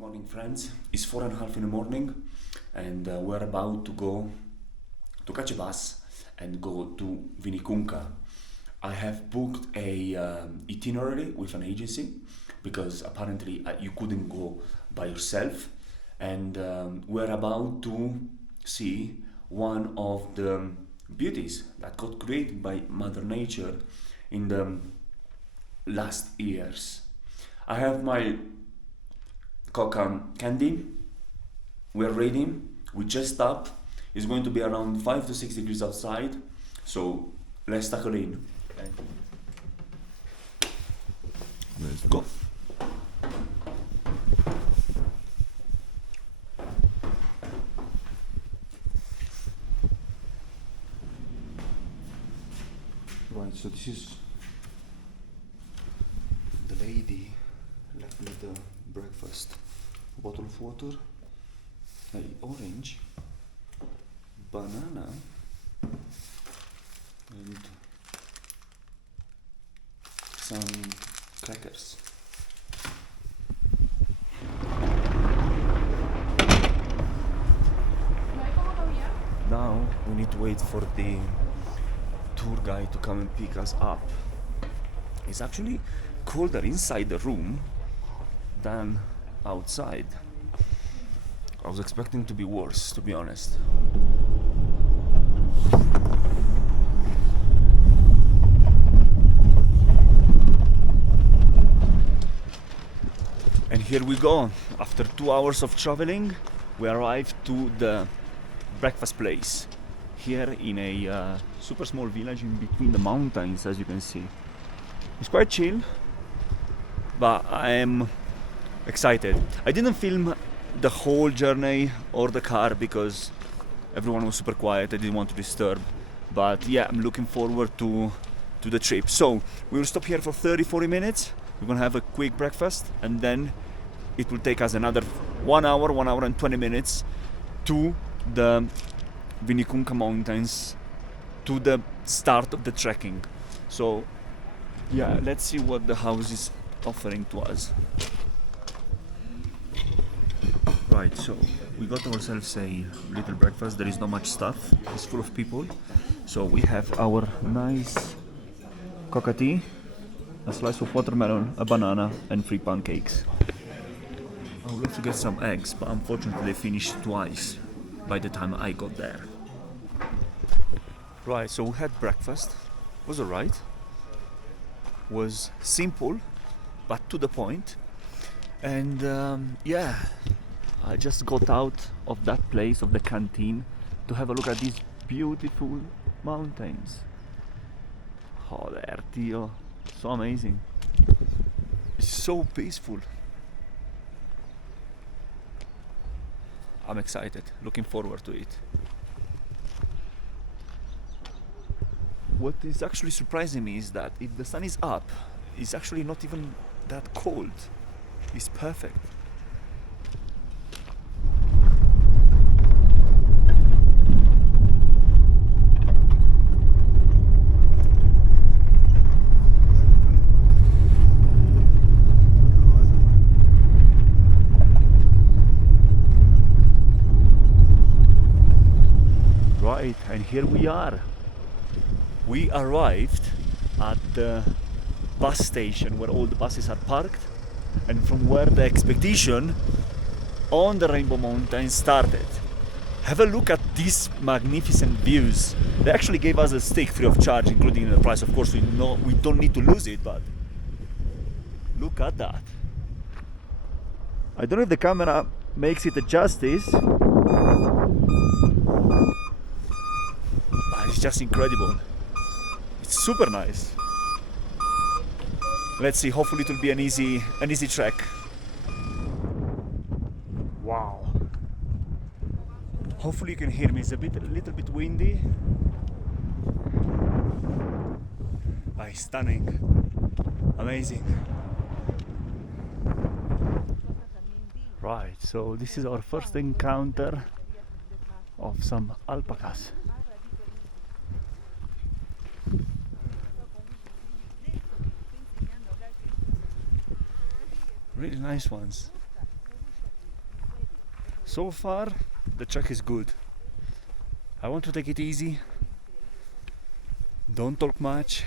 Morning, friends. It's 4:30 in the morning, and we're about to go to catch a bus and go to Vinicunca. I have booked a itinerary with an agency because apparently you couldn't go by yourself, and we're about to see one of the beauties that got created by Mother Nature in the last years. I have my coca candy. We're ready. We just stopped. It's going to be around 5 to 6 degrees outside, so let's tackle in. Let's go. Right, so this is the lady left me the breakfast. A bottle of water, a orange, banana, and some crackers. Now we need to wait for the tour guide to come and pick us up. It's actually colder inside the room than outside. I was expecting to be worse, to be honest. And here we go. After 2 hours of traveling, we arrived to the breakfast place here in a super small village in between the mountains, as you can see. It's quite chill, but I am excited. I didn't film the whole journey or the car because everyone was super quiet. I didn't want to disturb, but yeah, I'm looking forward to the trip. So we will stop here for 30-40 minutes. We're gonna have a quick breakfast, and then it will take us another 1 hour and 20 minutes to the Vinicunca mountains, to the start of the trekking. So yeah, let's see what the house is offering to us. Right, so we got ourselves a little breakfast. There is not much stuff, it's full of people. So we have our nice coca tea, a slice of watermelon, a banana, and 3 pancakes. I would love to get some eggs, but unfortunately they finished twice by the time I got there. Right, so we had breakfast. Was alright. Was simple, but to the point. And yeah, I just got out of that place, of the canteen, to have a look at these beautiful mountains. Oh, there, Tio. So amazing. It's so peaceful. I'm excited, looking forward to it. What is actually surprising me is that if the sun is up, it's actually not even that cold. It's perfect. Right, and here we are. We arrived at the bus station where all the buses are parked, and from where the expedition on the Rainbow Mountain started. Have a look at these magnificent views. They actually gave us a stick free of charge, including the price. Of course, we don't need to lose it, but look at that. I don't know if the camera makes it a justice, but it's just incredible. It's super nice. Let's see, hopefully it will be an easy trek. Wow. Hopefully you can hear me. It's a little bit windy. Ah, stunning. Amazing. Right, so this is our first encounter of some alpacas. Really nice ones. So far, the track is good. I want to take it easy. Don't talk much.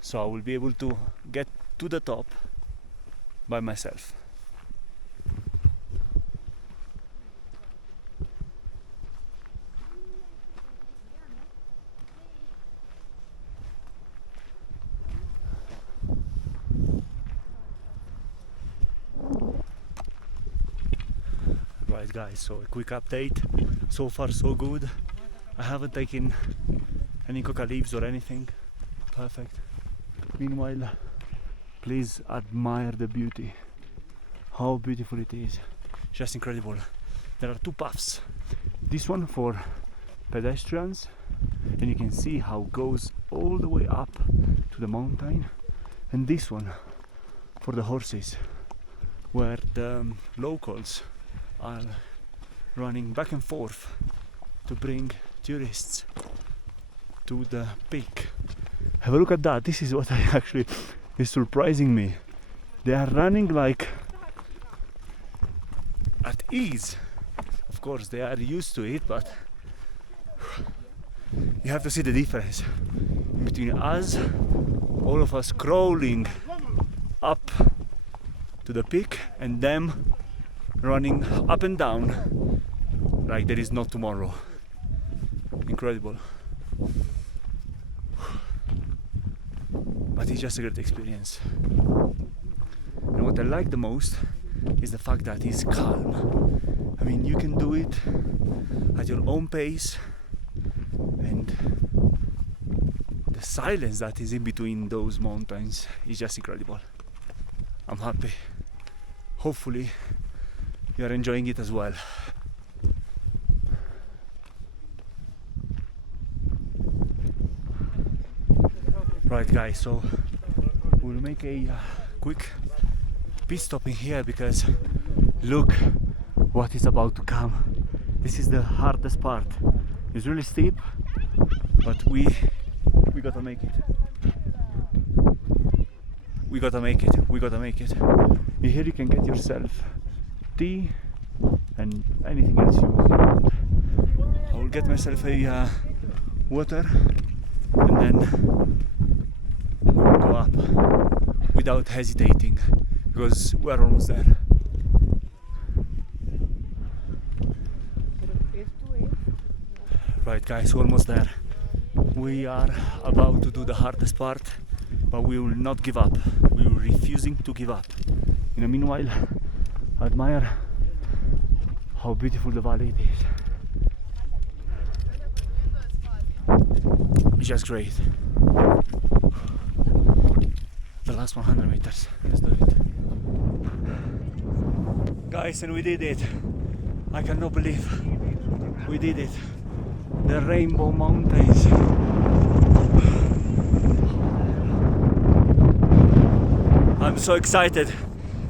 So I will be able to get to the top by myself. Right guys, so a quick update. So far so good. I haven't taken any coca leaves or anything. Perfect. Meanwhile, please admire the beauty. How beautiful it is. Just incredible. There are two paths. This one for pedestrians, and you can see how it goes all the way up to the mountain. And this one for the horses, where the locals are running back and forth to bring tourists to the peak. Have a look at that. This is what I actually is surprising me. They are running like at ease. Of course they are used to it, but you have to see the difference between us, all of us crawling up to the peak, and them running up and down like there is no tomorrow. Incredible. But it's just a great experience. And what I like the most is the fact that it's calm. I mean, you can do it at your own pace, and the silence that is in between those mountains is just incredible. I'm happy. Hopefully you are enjoying it as well. Right guys, so we'll make a quick pit stop in here because look what is about to come. This is the hardest part. It's really steep, but we gotta make it. We gotta make it. And here you can get yourself tea and anything else you want. I will get myself a water, and then we will go up without hesitating because we're almost there. Right guys, we're almost there. We are about to do the hardest part, but we will not give up. We are refusing to give up. In the meanwhile, admire how beautiful the valley it is. It's just great. The last 100 meters. Let's do it. Guys, and we did it. I cannot believe we did it. The Rainbow Mountains. I'm so excited.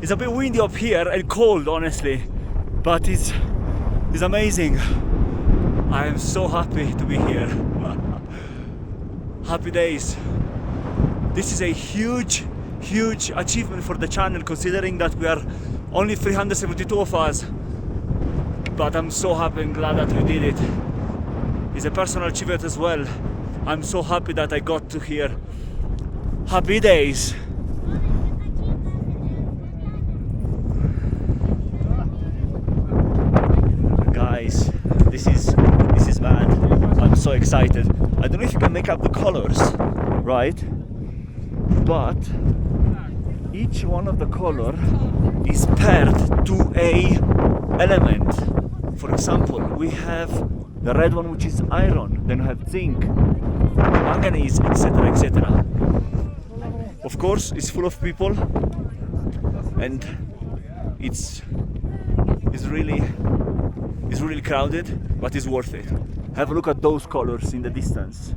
It's a bit windy up here and cold, honestly, but it's amazing. I am so happy to be here. Happy days. This is a huge achievement for the channel, considering that we are only 372 of us. But I'm so happy and glad that we did it. It's a personal achievement as well. I'm so happy that I got to here. Happy days. Guys, this is bad. I'm so excited. I don't know if you can make up the colors, right? But each one of the color is paired to a element. For example, we have the red one, which is iron, then we have zinc, manganese, etc, etc. Of course, it's full of people, and it's really crowded, but it's worth it. Have a look at those colors in the distance.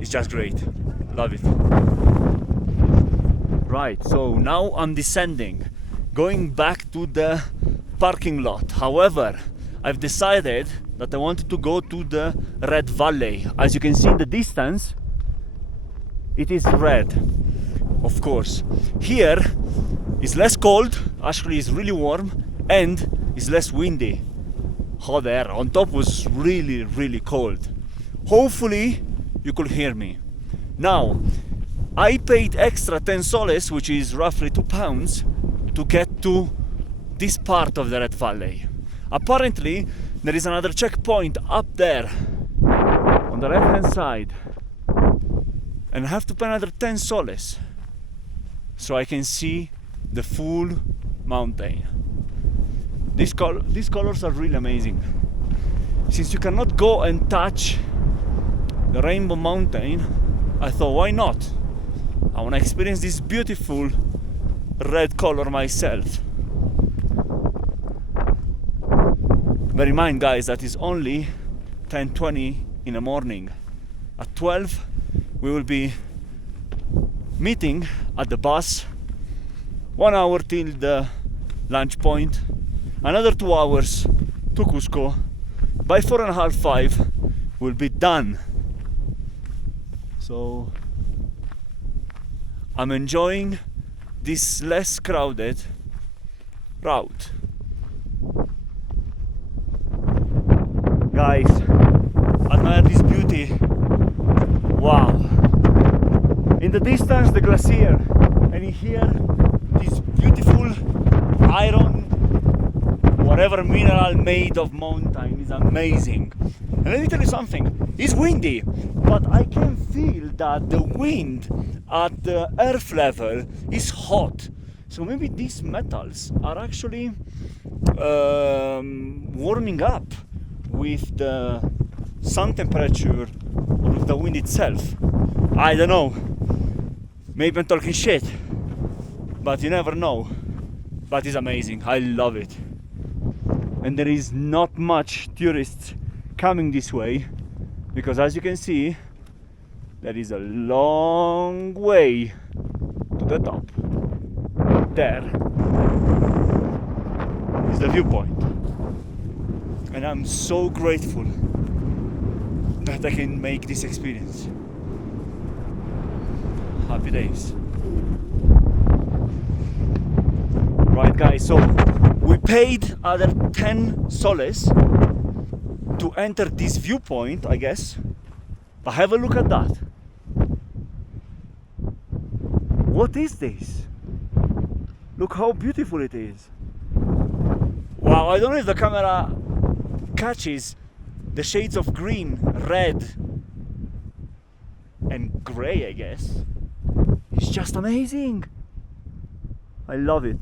It's just great. Love it. Right, so now I'm descending, going back to the parking lot. However, I've decided that I wanted to go to the Red Valley. As you can see in the distance, it is red. of course. Here it's less cold, actually it's really warm, and it's less windy. Hot air on top was really, really cold. Hopefully you could hear me. Now, I paid extra 10 soles, which is roughly £2, to get to this part of the Red Valley. Apparently, there is another checkpoint up there on the left hand side, and I have to pay another 10 soles so I can see the full mountain. These colors are really amazing. Since you cannot go and touch the Rainbow Mountain, I thought, why not? I want to experience this beautiful red color myself. Bear in mind, guys, that is only 10:20 in the morning. At 12 we will be meeting at the bus. 1 hour till the lunch point, another 2 hours to Cusco. By 4:30, 5 we'll be done. So I'm enjoying this less crowded route. Guys, admire this beauty. Wow. In the distance, the glacier, and in here, this beautiful iron, whatever mineral made of mountain is amazing. And let me tell you something, it's windy, but I can feel that the wind at the earth level is hot. So maybe these metals are actually warming up with the sun temperature or with the wind itself. I don't know. Maybe I'm talking shit, but you never know. But it's amazing. I love it. And there is not much tourists coming this way because, as you can see, there is a long way to the top. There is the viewpoint. And I'm so grateful that I can make this experience. Happy days. Right, guys, so we paid other 10 soles to enter this viewpoint, I guess. But have a look at that. What is this? Look how beautiful it is. Wow, I don't know if the camera catches the shades of green, red and grey, I guess. It's just amazing. I love it.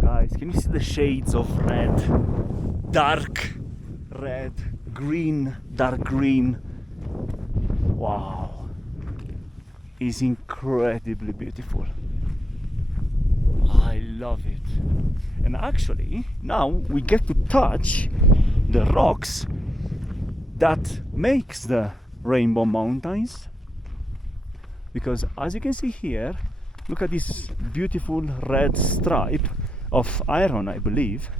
Guys, can you see the shades of red, dark red, green, dark green? Wow, it's incredibly beautiful. I love it. And actually, now we get to touch the rocks that makes the Rainbow Mountains. Because as you can see here, look at this beautiful red stripe of iron, I believe.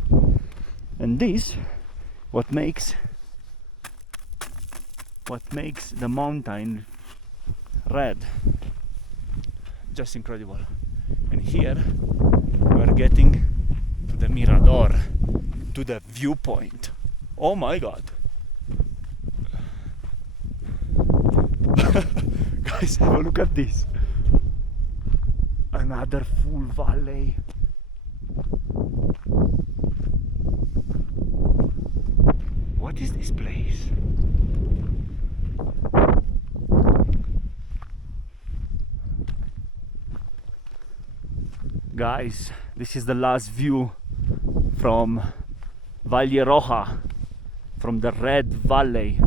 And this what makes the mountain red. Just incredible. And here we're getting to the mirador, to the viewpoint. Oh my god. Guys, have a look at this. Another full valley. What is this place? Guys, this is the last view from Valle Roja, from the Red Valley.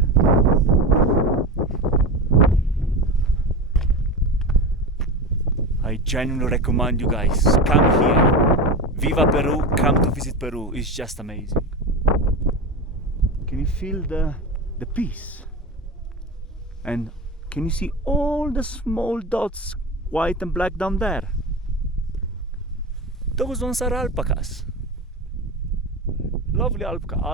I genuinely recommend you guys, come here. Viva Peru, come to visit Peru. It's just amazing. Can you feel the peace? And can you see all the small dots, white and black down there? Those ones are alpacas. Lovely alpacas.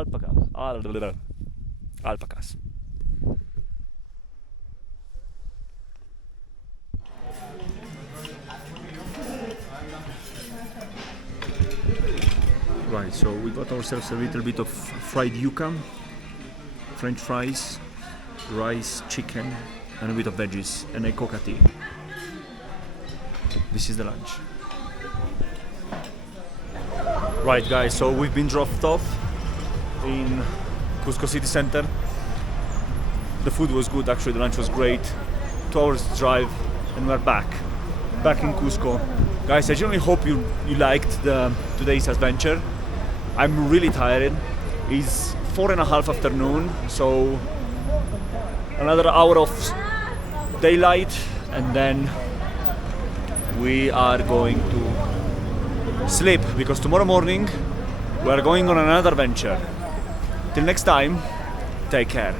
Right, so we got ourselves a little bit of fried yuca, French fries, rice, chicken, and a bit of veggies, and a coca tea. This is the lunch. Right, guys, so we've been dropped off in Cusco city center. The food was good, actually, the lunch was great. 2 hours drive, and we're back in Cusco. Guys, I genuinely hope you liked today's adventure. I'm really tired. It's 4:30 afternoon, so another hour of daylight, and then we are going to sleep, because tomorrow morning we are going on another adventure. Till next time, take care.